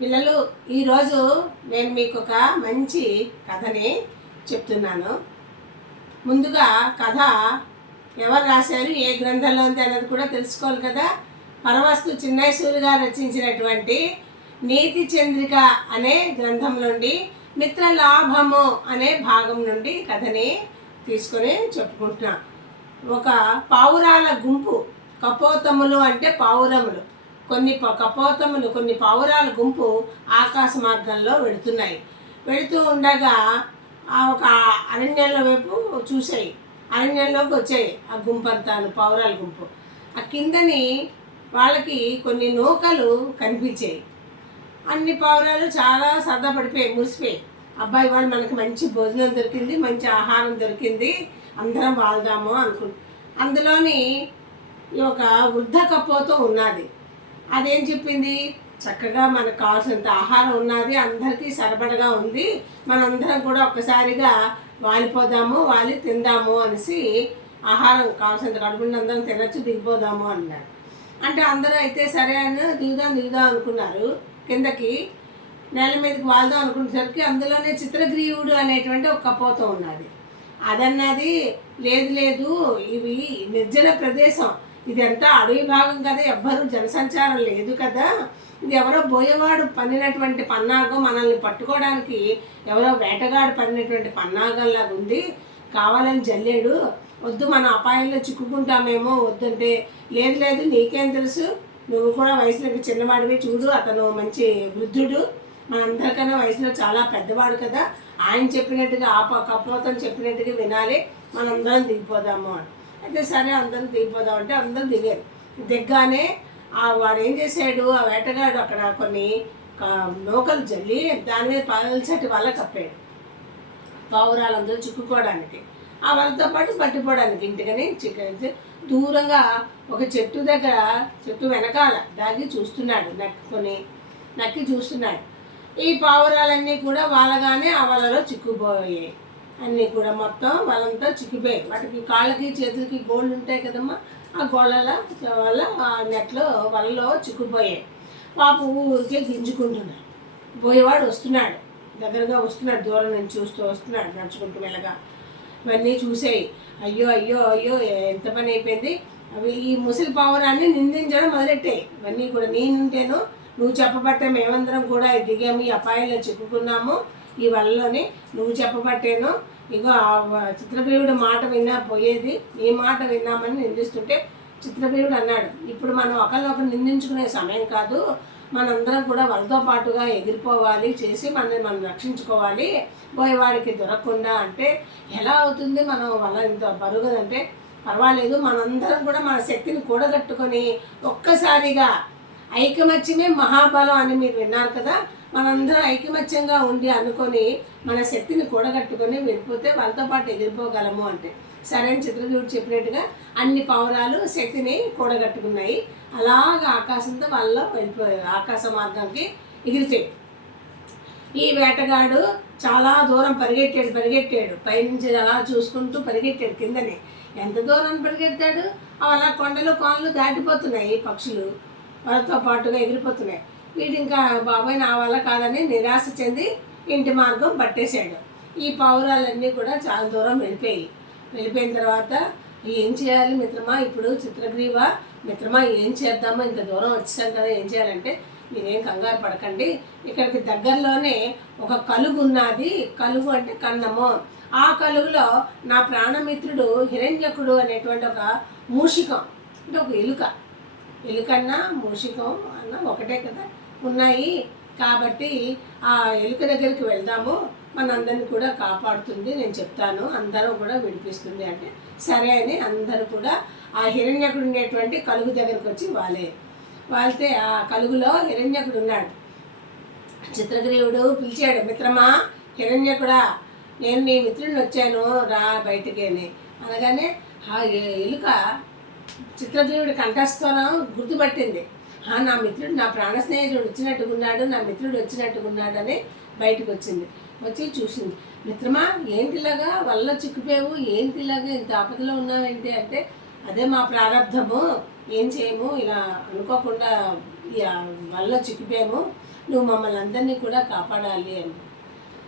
పిల్లలు ఈరోజు నేను మీకు ఒక మంచి కథని చెప్తున్నాను. ముందుగా కథ ఎవరు రాశారు ఏ గ్రంథంలో ఉంది అన్నది కూడా తెలుసుకోవాలి కదా. పరవస్తు చిన్నైసూరి గారు రచించినటువంటి నీతి చంద్రిక అనే గ్రంథం నుండి మిత్రలాభము అనే భాగం నుండి కథని తీసుకొని చెప్పుకుంటున్నా. ఒక పావురాల గుంపు కపోతములు అంటే పావురములు. కొన్ని కపోతములు కొన్ని పావురాల గుంపు ఆకాశ మార్గంలో వెళుతున్నాయి. వెళుతూ ఉండగా ఆ ఒక అరణ్యంలో వైపు చూసాయి అరణ్యంలోకి వచ్చాయి ఆ గుంపు అంతాను పావురాల గుంపు. ఆ కిందని వాళ్ళకి కొన్ని నూకలు కనిపించాయి. అన్ని పావురాలు చాలా సరదా పడిపోయాయి మురిసిపోయాయి. అబ్బాయి వాళ్ళు మనకి మంచి భోజనం దొరికింది మంచి ఆహారం దొరికింది అందరం వాళ్దాము అనుకు అందులోని ఒక వృద్ధ కపోతం ఉన్నది. అదేం చెప్పింది? చక్కగా మనకు కావాల్సినంత ఆహారం ఉన్నది అందరికీ సరబడగా ఉంది. మనందరం కూడా ఒక్కసారిగా వాలిపోదాము వాలి తిందాము అనేసి ఆహారం కావాల్సినంత కడుపుండి అందరం తినచ్చు దిగిపోదాము అన్నారు. అంటే అందరూ అయితే సరే అని దిగుదాం దిగుదాం అనుకున్నారు. కిందకి నేల మీదకి వాళ్దాం అనుకునేసరికి అందులోనే చిత్రగ్రీవుడు అనేటువంటి ఒక కపోతం ఉన్నది. అదన్నది లేదు లేదు ఇవి నిర్జన ప్రదేశం. ఇదంతా అడవి భాగం కదా ఎవ్వరూ జనసంచారం లేదు కదా. ఇది ఎవరో బోయవాడు పన్నినటువంటి పన్నాగం మనల్ని పట్టుకోవడానికి ఎవరో వేటగాడు పన్నినటువంటి పన్నాగంలాగా ఉంది. కావాలని జల్లేడు. వద్దు మన అపాయంలో చిక్కుకుంటామేమో వద్దంటే లేదు లేదు నీకేం తెలుసు? నువ్వు కూడా వయసులోకి చిన్నవాడివి చూడు అతను మంచి వృద్ధుడు. మనందరికన్నా వయసులో చాలా పెద్దవాడు కదా. ఆయన చెప్పినట్టుగా ఆ ప- కపోతం చెప్పినట్టుగా వినాలి. మనందరం దిగిపోదాము అని అయితే సరే అందరం దిగిపోదాం అంటే అందరం దిగారు. దిగ్గానే ఆ వాడు ఏం చేశాడు ఆ వేటగాడు అక్కడ కొన్ని నూకలు జల్లి దాని మీద పలచటి వల్ల కప్పాడు. పావురాలందరూ చిక్కుకోవడానికి. ఆ వాళ్ళతో పాటు పట్టిపోవడానికి ఇంటికని చికెన్ దూరంగా ఒక చెట్టు దగ్గర చెట్టు వెనకాల దాగి చూస్తున్నాడు నక్కుకొని నక్కి చూస్తున్నాడు. ఈ పావురాలన్నీ కూడా వాళ్ళగానే ఆ వలలో చిక్కుపోయాయి అన్నీ కూడా మొత్తం వాళ్ళంతా చిక్కిపోయాయి. వాటికి కాళ్ళకి చేతులకి గోళ్ళు ఉంటాయి కదమ్మా ఆ గోళ్ళ వల్ల ఆ నెట్లో వలలో చిక్కుపోయాయి పాప ఊరికే గింజుకుంటున్నాడు పోయేవాడు వస్తున్నాడు. దగ్గరగా వస్తున్నాడు దూరం నుంచి చూస్తూ వస్తున్నాడు నడుచుకుంటూ వెళ్ళగా ఇవన్నీ చూసేయి. అయ్యో అయ్యో అయ్యో ఎంత పని అయిపోయింది. అవి ఈ ముసలి పావురాన్ని నిందించడం మొదలెట్టాయి ఇవన్నీ కూడా నేనుంటేను నువ్వు చెప్పబట్టే మేమందరం కూడా దిగాము ఈ అపాయంలో చిక్కుకున్నాము. ఈ వలలోని నువ్వు చెప్పబట్టేను? ఇగో చిత్రప్రియుడు మాట విన్నా పోయేది. నీ మాట విన్నామని నిందిస్తుంటే చిత్రప్రియుడు అన్నాడు. ఇప్పుడు మనం ఒకరినొకరు నిందించుకునే సమయం కాదు. మనందరం కూడా వాళ్ళతో పాటుగా ఎగిరిపోవాలి చేసి మనల్ని మనం రక్షించుకోవాలి. పోయేవాడికి దొరకకుండా అంటే ఎలా అవుతుంది? మనం వల్ల ఇంత బరుగదంటే పర్వాలేదు. మనందరం కూడా మన శక్తిని కూడగట్టుకొని ఒక్కసారిగా ఐకమత్యమే మహాబలం అని మీరు విన్నారు కదా? మనందరం ఐకమత్యంగా ఉండి అనుకొని మన శక్తిని కూడగట్టుకొని వెళ్ళిపోతే వాళ్ళతో పాటు ఎగిరిపోగలము అంటే. సరే అని చిత్రదూడు చెప్పినట్టుగా అన్ని పౌరాలు శక్తిని కూడగట్టుకున్నాయి. అలాగ ఆకాశంతో వాళ్ళ వెళ్ళిపోయారు. ఆకాశ మార్గంకి ఎగిరిపోయాయి ఈ వేటగాడు చాలా దూరం పరిగెట్టాడు పరిగెట్టాడు. పైనుంచి అలా చూసుకుంటూ పరిగెట్టాడు కిందనే. ఎంత దూరం పరిగెత్తాడు? అలా కొండలు కోనలు దాటిపోతున్నాయి పక్షులు. వాళ్ళతో పాటుగా ఎగిరిపోతున్నాయి. వీడు ఇంకా బాబాయ్ నా వల్ల కాదని నిరాశ చెంది ఇంటి మార్గం పట్టేశాడు. ఈ పావురాలన్నీ కూడా చాలా దూరం వెళ్ళిపోయాయి. వెళ్ళిపోయిన తర్వాత ఏం చేయాలి మిత్రమా? ఇప్పుడు చిత్రగ్రీవ మిత్రమా ఏం చేద్దామో? ఇంత దూరం వచ్చాం కదా ఏం చేయాలంటే మీరేం కంగారు పడకండి. ఇక్కడికి దగ్గరలోనే ఒక కలుగు ఉన్నది. కలుగు అంటే కన్నము. ఆ కలుగులో నా ప్రాణమిత్రుడు హిరణ్యకుడు అనేటువంటి ఒక మూషికం. అంటే ఒక ఎలుక. ఎలుకన్నా మూషికం అన్న ఒకటే కదా. ఉన్నాయి. కాబట్టి ఆ ఎలుక దగ్గరికి వెళ్దాము. మనందరిని కూడా కాపాడుతుంది. నేను చెప్తాను. అందరం కూడా వినిపిస్తుంది అంటే సరే అని అందరూ కూడా ఆ హిరణ్యకుడు ఉండేటువంటి కలుగు దగ్గరికి వచ్చి వాలే వాళ్తే ఆ కలుగులో హిరణ్యకుడు ఉన్నాడు. చిత్రగ్రీవుడు పిలిచాడు మిత్రమా హిరణ్యకుడా నేను నీ మిత్రుడిని వచ్చాను. రా బయటికి అనగానే ఆ ఎలుక చిత్రగ్రీవుడి కంఠస్థానం గుర్తుపట్టింది. నా మిత్రుడు నా ప్రాణ స్నేహితుడు వచ్చినట్టుకున్నాడు నా మిత్రుడు వచ్చినట్టుకున్నాడు అని బయటకు వచ్చింది వచ్చి చూసింది. మిత్రమా ఏంటిలాగా వల్ల చిక్కుపోయావు? ఏంటిలాగా ఇంత ఆపదలో ఉన్నావేంటి అంటే అదే మా ప్రారంధము ఏం చేయము? ఇలా అనుకోకుండా వల్ల చిక్కుపోయాము. నువ్వు మమ్మల్ని అందరినీ కూడా కాపాడాలి అని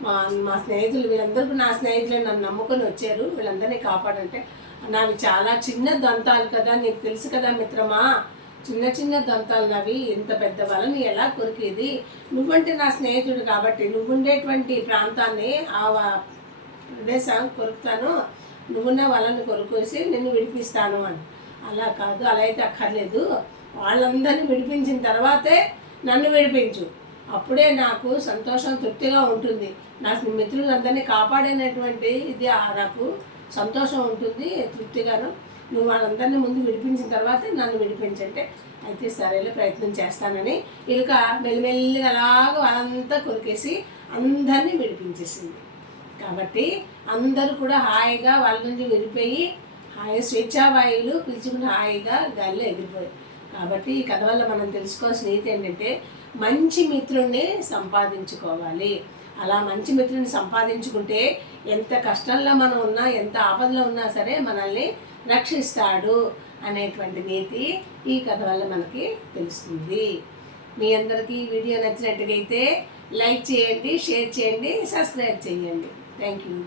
మా మా స్నేహితులు వీళ్ళందరూ నా స్నేహితులే నన్ను నమ్ముకొని వచ్చారు. వీళ్ళందరినీ కాపాడంటే నావి చాలా చిన్న దంతాలు కదా నీకు తెలుసు కదా మిత్రమా? చిన్న చిన్న దంతాలు నవి ఇంత పెద్ద వలని ఎలా కొరికేది? నువ్వంటే నా స్నేహితుడు కాబట్టి నువ్వుండేటువంటి ప్రాంతాన్ని ఆ ప్రదేశం కొరుకుతాను. నువ్వున్న వాళ్ళని కొరుకేసి నిన్ను విడిపిస్తాను అని. అలా కాదు అలా అయితే అక్కర్లేదు. వాళ్ళందరినీ విడిపించిన తర్వాతే నన్ను విడిపించు. అప్పుడే నాకు సంతోషం తృప్తిగా ఉంటుంది. నా మిత్రులందరినీ కాపాడినటువంటి ఇది నాకు సంతోషం ఉంటుంది తృప్తిగాను. నువ్వు వాళ్ళందరినీ ముందు విడిపించిన తర్వాత నన్ను విడిపించంటే అయితే సరేలే ప్రయత్నం చేస్తానని. ఇలుక మెల్లిమెల్లిగా అలాగ వాళ్ళంతా కొరికేసి అందరినీ విడిపించేసింది. కాబట్టి అందరూ కూడా హాయిగా వాళ్ళ నుండి విడిపోయి హాయి స్వేచ్ఛావాయువులు పిలుచుకుని హాయిగా గాలిలో ఎగిరిపోయాయి కాబట్టి ఈ కథ వల్ల మనం తెలుసుకోవాల్సిన నీతి ఏంటంటే మంచి మిత్రుణ్ణి సంపాదించుకోవాలి. అలా మంచి మిత్రుని సంపాదించుకుంటే ఎంత కష్టంలో మనం ఉన్నా ఎంత ఆపదలో ఉన్నా సరే మనల్ని రక్షిస్తాడు అనేటువంటి నీతి ఈ కథ వల్ల మనకి తెలుస్తుంది. మీ అందరికీ ఈ వీడియో నచ్చినట్టుగైతే లైక్ చేయండి షేర్ చేయండి సబ్స్క్రైబ్ చేయండి. Thank you